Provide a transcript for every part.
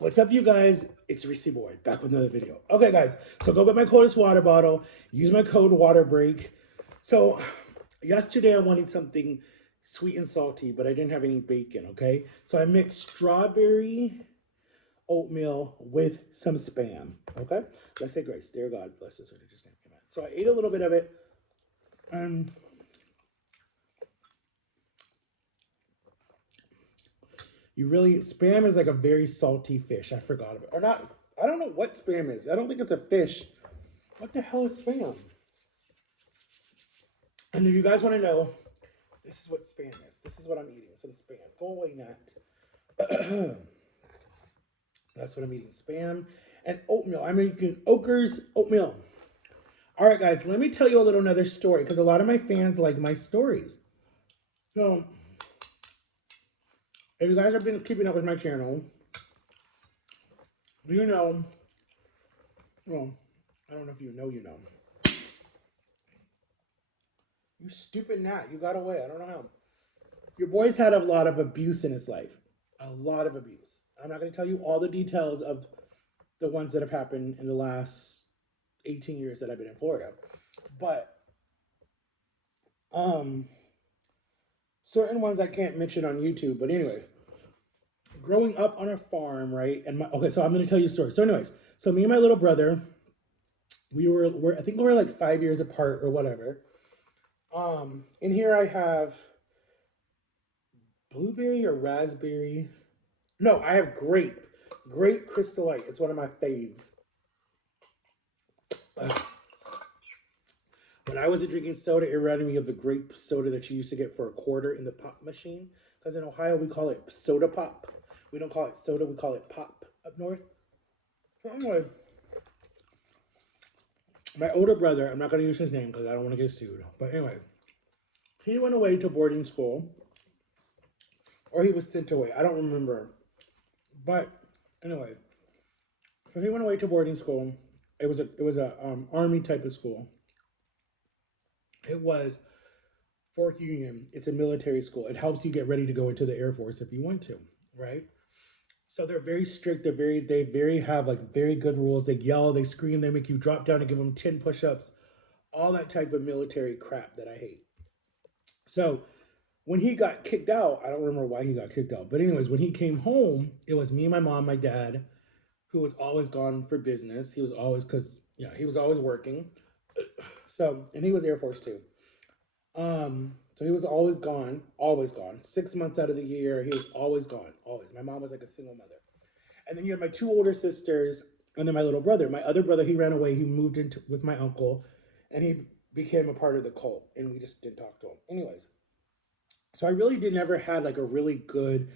What's up, you guys? It's Reese Boy back with another video. Okay, guys, so go get my coldest water bottle. Use my code WATERBREAK. So, yesterday I wanted something sweet and salty, but I didn't have any bacon. Okay, so I mixed strawberry oatmeal with some spam. Okay, let's say grace. Dear God, bless this religious name. Amen. So I ate a little bit of it, and you really spam is like a very salty fish. I forgot about it. Or not. I don't know what spam is. I don't think it's a fish. What the hell is spam? And if you guys want to know, this is what spam is. This is what I'm eating. Some spam. Go away, Nat. That's what I'm eating. Spam and oatmeal. I'm making Oker's oatmeal. All right, guys. Let me tell you a little another story because a lot of my fans like my stories. So, if you guys have been keeping up with my channel, you know. Well, I don't know if you know. You know. You stupid Nat. You got away. I don't know how. Your boy's had a lot of abuse in his life. A lot of abuse. I'm not going to tell you all the details of the ones that have happened in the last 18 years that I've been in Florida. But certain ones I can't mention on YouTube. But anyway, growing up on a farm, right? And okay, so I'm going to tell you a story. So anyways, so me and my little brother, we're I think we were like 5 years apart or whatever. In here I have blueberry or raspberry. No, I have grape. Grape Crystalite. It's one of my faves. Ugh. When I was drinking soda, it reminded me of the grape soda that you used to get for a quarter in the pop machine. Because in Ohio, we call it soda pop. We don't call it soda, we call it pop up north. So anyway, my older brother, I'm not going to use his name because I don't want to get sued. But anyway, he went away to boarding school. Or he was sent away. I don't remember. But anyway, so he went away to boarding school. It was a army type of school. It was Fort Union. It's a military school. It helps you get ready to go into the Air Force if you want to, right? So they're very strict. They have like very good rules. They yell, they scream, they make you drop down and give them 10 push-ups, all that type of military crap that I hate. So when he got kicked out, I don't remember why he got kicked out. But anyways, when he came home, it was me, my mom, my dad, who was always gone for business. He was always because he was always working. So and he was Air Force too. So he was always gone, always gone. 6 months out of the year, he was always gone, always. My mom was like a single mother. And then you had my two older sisters, and then my little brother. My other brother, he ran away. He moved into with my uncle, and he became a part of the cult. And we just didn't talk to him. Anyways, so I really did never had like a really good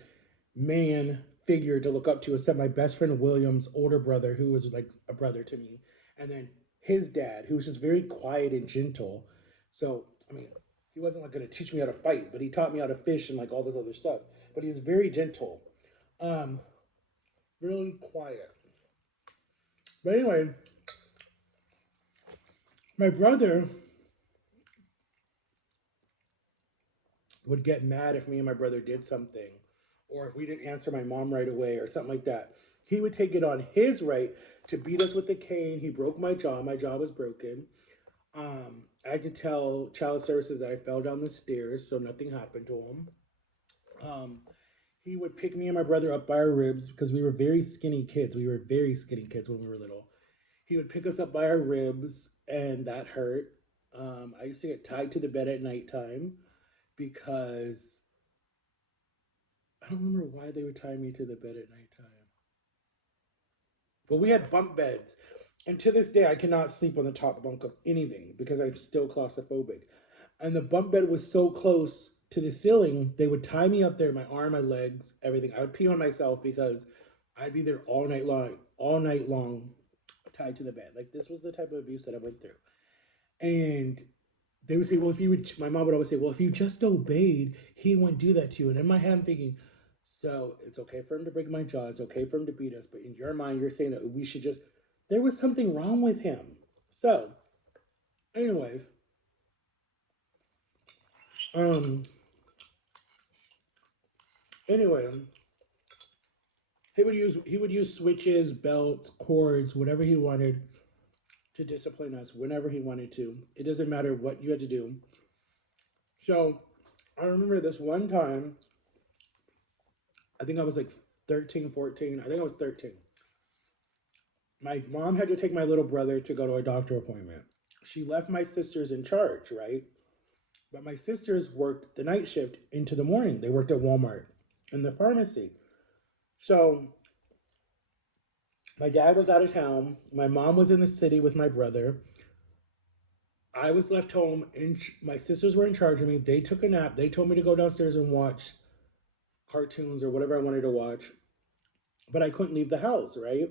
man figure to look up to, except my best friend William's older brother, who was like a brother to me, and then his dad, who was just very quiet and gentle. So I mean, he wasn't like going to teach me how to fight, but he taught me how to fish and like all this other stuff. But he was very gentle, um, really quiet. But anyway, my brother would get mad if me and my brother did something, or if we didn't answer my mom right away, or something like that. He would take it on his right to beat us with the cane. He broke my jaw. My jaw was broken. I had to tell child services that I fell down the stairs, so nothing happened to him. Um, he would pick me and my brother up by our ribs because we were very skinny kids. We were very skinny kids when we were little. He would pick us up by our ribs, and that hurt. I used to get tied to the bed at nighttime because I don't remember why they would tie me to the bed at nighttime. But we had bunk beds. And to this day, I cannot sleep on the top bunk of anything because I'm still claustrophobic. And the bunk bed was so close to the ceiling, they would tie me up there, my arm, my legs, everything. I would pee on myself because I'd be there all night long, tied to the bed. Like this was the type of abuse that I went through. And they would say, well, if you would, my mom would always say, well, if you just obeyed, he wouldn't do that to you. And in my head, I'm thinking, so it's okay for him to break my jaw. It's okay for him to beat us. But in your mind, you're saying that we should just, there was something wrong with him. So, anyways, um, anyway, He would use switches, belts, cords, whatever he wanted to discipline us whenever he wanted to. It doesn't matter what you had to do. So I remember this one time, I think I was like 13, 14. I think I was 13. My mom had to take my little brother to go to a doctor appointment. She left my sisters in charge, right? But my sisters worked the night shift into the morning. They worked at Walmart in the pharmacy. So my dad was out of town. My mom was in the city with my brother. I was left home, and my sisters were in charge of me. They took a nap. They told me to go downstairs and watch cartoons or whatever I wanted to watch, but I couldn't leave the house, right?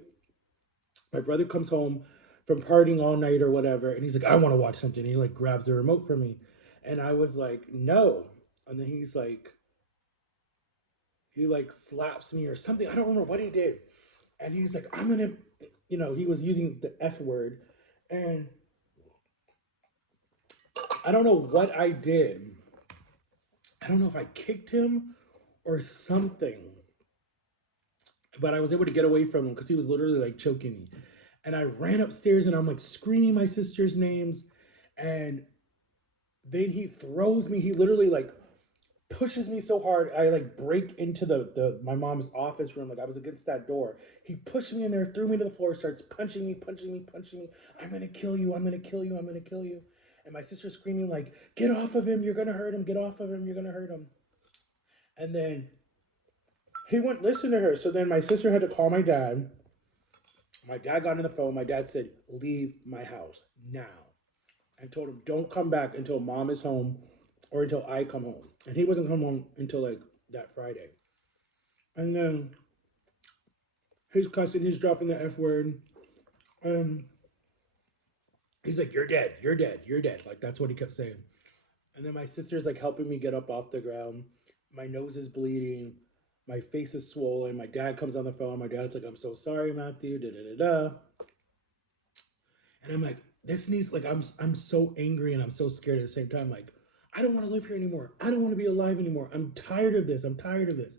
My brother comes home from partying all night or whatever, and he's like, I want to watch something. And he like grabs the remote from me. And I was like, no. And then he like slaps me or something. I don't remember what he did. And he's like, I'm gonna, he was using the F word. And I don't know what I did. I don't know if I kicked him or something, but I was able to get away from him because he was literally like choking me. And I ran upstairs and I'm like screaming my sister's names. And then he throws me. He literally like pushes me so hard. I like break into the my mom's office room. Like I was against that door. He pushed me in there, threw me to the floor, starts punching me, punching me, punching me. I'm gonna kill you. I'm gonna kill you. I'm gonna kill you. And my sister's screaming like, "Get off of him! You're gonna hurt him! Get off of him! You're gonna hurt him!" And then he wouldn't listen to her. So then my sister had to call my dad. My dad got on the phone. My dad said, "Leave my house now." And told him, "Don't come back until mom is home or until I come home." And he wasn't come home until like that Friday. And then he's cussing, he's dropping the F word. Um, he's like, "You're dead, you're dead, you're dead." Like that's what he kept saying. And then my sister's like helping me get up off the ground. My nose is bleeding. My face is swollen. My dad comes on the phone. My dad's like, "I'm so sorry, Matthew." Da da da da. And I'm like, this needs like I'm so angry and I'm so scared at the same time. Like, I don't want to live here anymore. I don't want to be alive anymore. I'm tired of this. I'm tired of this.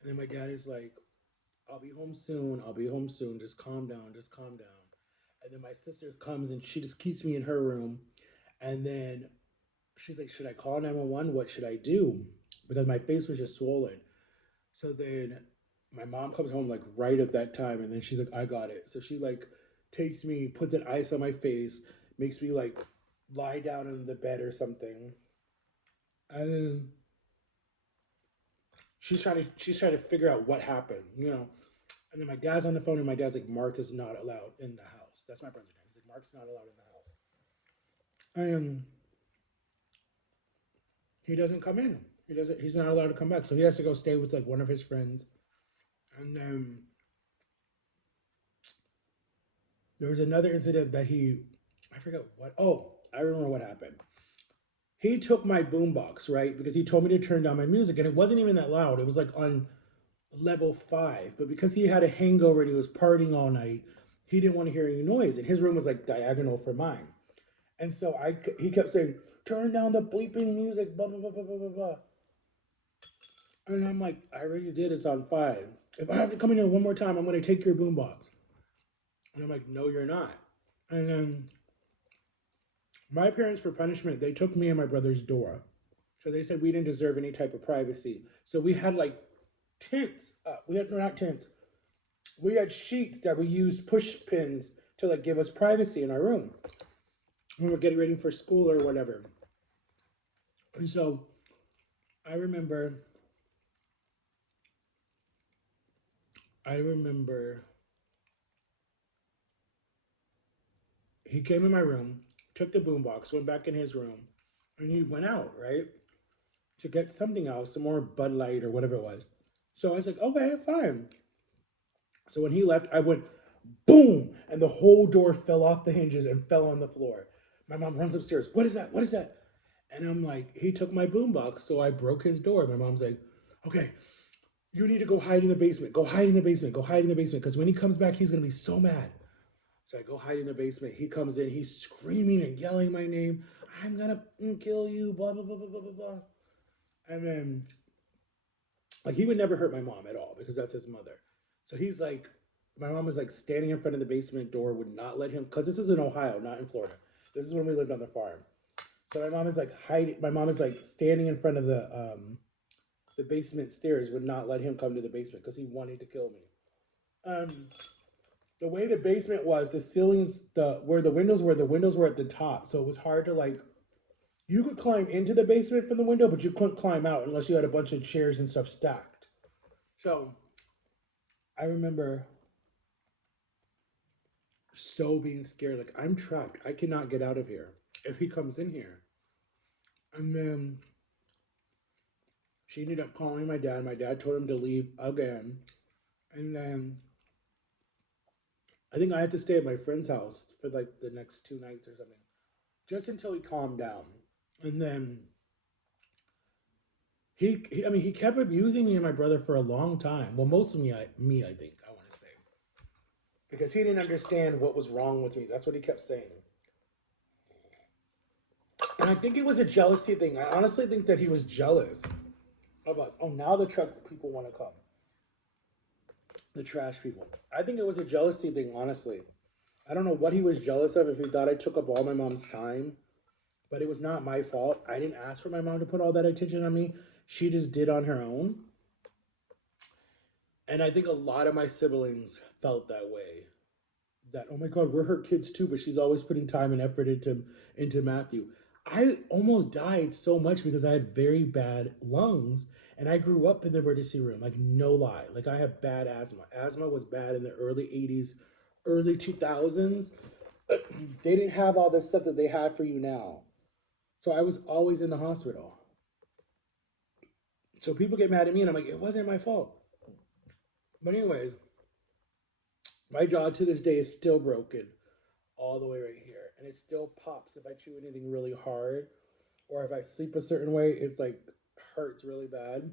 And then my dad is like, I'll be home soon. I'll be home soon. Just calm down. Just calm down. And then my sister comes and she just keeps me in her room. And then she's like, should I call 911? What should I do? Because my face was just swollen. So then my mom comes home like right at that time, and then she's like, I got it. So she like takes me, puts an ice on my face, makes me like lie down in the bed or something. And then she's trying to figure out what happened. And then my dad's on the phone and my dad's like, Mark is not allowed in the house. That's my brother's name. He's like, Mark's not allowed in the house. And he doesn't come in. He's not allowed to come back. So he has to go stay with like one of his friends. And then there was another incident that I forget what. Oh, I remember what happened. He took my boombox, right? Because he told me to turn down my music, and it wasn't even that loud. It was like on level 5. But because he had a hangover and he was partying all night, he didn't want to hear any noise. And his room was like diagonal from mine. And so he kept saying, turn down the bleeping music, blah, blah, blah, blah, blah, blah, blah. And I'm like, I already did. It's on 5. If I have to come in here one more time, I'm going to take your boombox. And I'm like, no, you're not. And then my parents, for punishment, they took me and my brother's door. So they said we didn't deserve any type of privacy. So we had like tents up. We had, no, not tents. We had sheets that we used push pins to like give us privacy in our room when we're getting ready for school or whatever. And so I remember, I remember he came in my room, took the boombox, went back in his room, and he went out, right? To get something else, some more Bud Light or whatever it was. So I was like, okay, fine. So when he left, I went boom, and the whole door fell off the hinges and fell on the floor. My mom runs upstairs. What is that? What is that? And I'm like, he took my boombox, so I broke his door. My mom's like, okay, you need to go hide in the basement. Go hide in the basement. Go hide in the basement. Because when he comes back, he's gonna be so mad. So I go hide in the basement. He comes in, he's screaming and yelling my name. I'm gonna kill you, blah, blah, blah, blah, blah, blah, blah. And then, like, he would never hurt my mom at all because that's his mother. So he's like, my mom was like standing in front of the basement door, would not let him, because this is in Ohio, not in Florida. This is when we lived on the farm. So my mom is like hiding. My mom is like standing in front of the basement stairs, would not let him come to the basement because he wanted to kill me. Um, the way the basement was, the ceilings, the windows were at the top, so it was hard to like. You could climb into the basement from the window, but you couldn't climb out unless you had a bunch of chairs and stuff stacked. So I remember so being scared, like I'm trapped. I cannot get out of here if he comes in here. And then she ended up calling my dad. My dad told him to leave again. And then I think I had to stay at my friend's house for like the next 2 nights or something, just until he calmed down. And then I mean, he kept abusing me and my brother for a long time. Well, most of me, I think I want to say, because he didn't understand what was wrong with me. That's what he kept saying. And I think it was a jealousy thing. I honestly think that he was jealous of us. Oh, now the truck people want to come. The trash people. I think it was a jealousy thing, honestly. I don't know what he was jealous of, if he thought I took up all my mom's time, but it was not my fault. I didn't ask for my mom to put all that attention on me. She just did on her own. And I think a lot of my siblings felt that way. That, oh my God, we're her kids too, but she's always putting time and effort into Matthew. I almost died so much because I had very bad lungs, and I grew up in the emergency room, like no lie. Like I have bad asthma. Asthma was bad in the early 80s, early 2000s. They didn't have all this stuff that they have for you now. So I was always in the hospital. So people get mad at me, and I'm like, it wasn't my fault. But anyways, my jaw to this day is still broken all the way right here. And it still pops if I chew anything really hard, or if I sleep a certain way, it's like hurts really bad.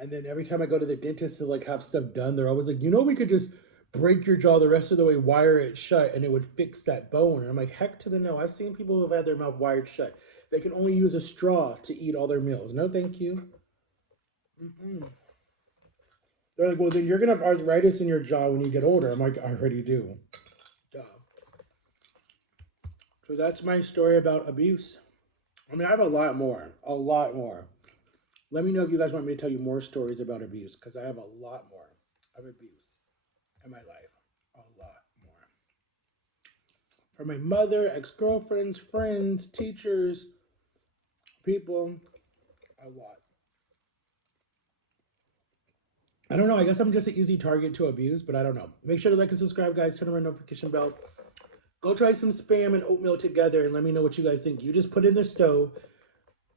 And then every time I go to the dentist to like have stuff done, they're always like, we could just break your jaw the rest of the way, wire it shut, and it would fix that bone. And I'm like, heck to the no. I've seen people who have had their mouth wired shut. They can only use a straw to eat all their meals. No, thank you. Mm-mm. They're like, well, then you're gonna have arthritis in your jaw when you get older. I'm like, I already do. Duh. So that's my story about abuse. I mean, I have a lot more. A lot more. Let me know if you guys want me to tell you more stories about abuse, because I have a lot more of abuse in my life. A lot more. From my mother, ex-girlfriends, friends, teachers, people. A lot. I don't know. I guess I'm just an easy target to abuse, but I don't know. Make sure to like and subscribe, guys. Turn on my notification bell. Go try some Spam and oatmeal together and let me know what you guys think. You just put it in the stove,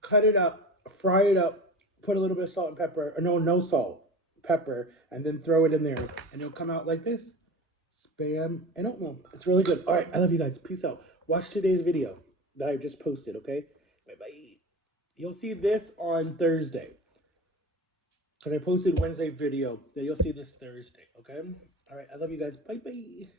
cut it up, fry it up, put a little bit of salt and pepper, or no salt, pepper, and then throw it in there, and it'll come out like this. Spam and oatmeal. It's really good. All right, I love you guys. Peace out. Watch today's video that I just posted, okay? Bye-bye. You'll see this on Thursday, because I posted Wednesday video. Then you'll see this Thursday, okay? All right, I love you guys. Bye-bye.